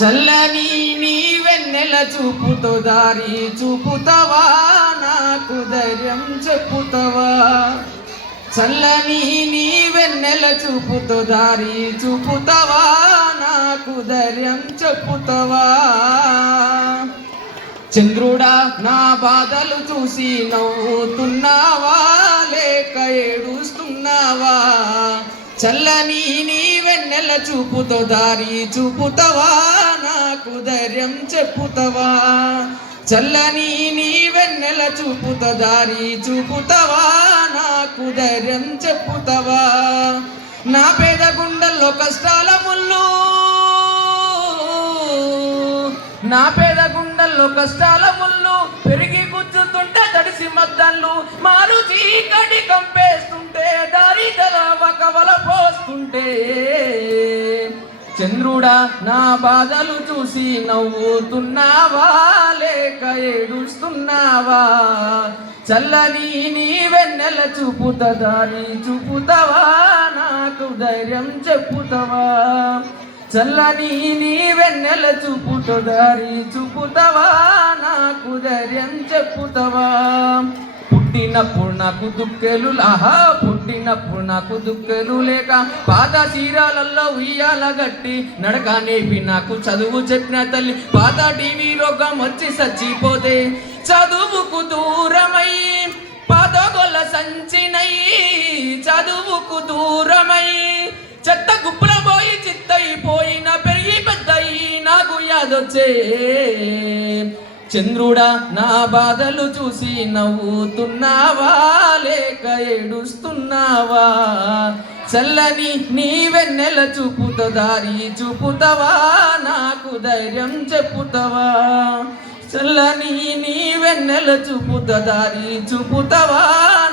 చల్లని నీ వెన్నెల చూపుతో దారి చూపుతావా, నాకు ధైర్యం చెప్పుతావా. చల్లని నీ వెన్నెల చూపుతో దారి చూపుతావా, నాకు ధైర్యం చెప్పుతావా. చంద్రుడా నా బాధలు చూసి నవ్వుతున్నావా, లేక ఏడుస్తున్నావా. చల్లని నీ వెన్నెల చూపుతో దారి చూపుతావా, నాకు ధైర్యం చెప్పుతావా. చల్లని నీ వెన్నెల చూపుతో దారి చూపుతావా, నాకు ధైర్యం చెప్పుతావా. నా పేద గుండెల్లో కష్టాల ముళ్ళు, నా పేద గుండెల్లో కష్టాల ముళ్ళు పెరిగి గుచ్చుతుంటే తడిసి మద్దళ్ళు మారు చీకటి కంపేస్తుంటే దారి తెలవక వల పోస్తుంటే. చంద్రుడా నా బాధలు చూసి నవ్వుతున్నావా, లేక ఏడుస్తున్నావా. చల్లని నీ వెన్నెల చూపుత దారి చూపుతావా, నాకు ధైర్యం చెప్పుతావా. చల్లని నీ వెన్నెల చూపుతో దారి చూపుతావా, నాకు ధైర్యం చెప్పుతావా. పుట్టినప్పుడు నాకు దుఃఖలు పుట్టినప్పుడు నాకు దుఃఖలు లేక పాత చీరాలల్లో ఉయ్యాల గట్టి నడక నేపి నాకు చదువు చెప్పిన తల్లి పాత టీవీ రోగం వచ్చి చచ్చిపోతే చదువుకు దూరమై పాత గొల్ల సంచినై చదువుకు దూరమై చెత్త గుప్పుల పోయి చిత్తయిపోయిన పెరిగి పెద్దయి నాకు యాదొచ్చే. చంద్రుడా నా బాధలు చూసి నవ్వుతున్నావా, లేక ఏడుస్తున్నావా. చల్లని నీ వెన్నెల చూపుతో దారి చూపుతావా, నాకు ధైర్యం చెప్పుతావా. చల్లని నీ వెన్నెల చూపుతో దారి చూపుతావా,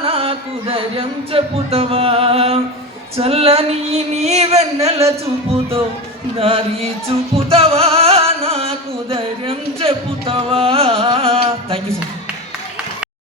నాకు ధైర్యం చెప్పుతావా. చల్లని నీ వెన్నెల చూపుతో దారి చూపుతావా.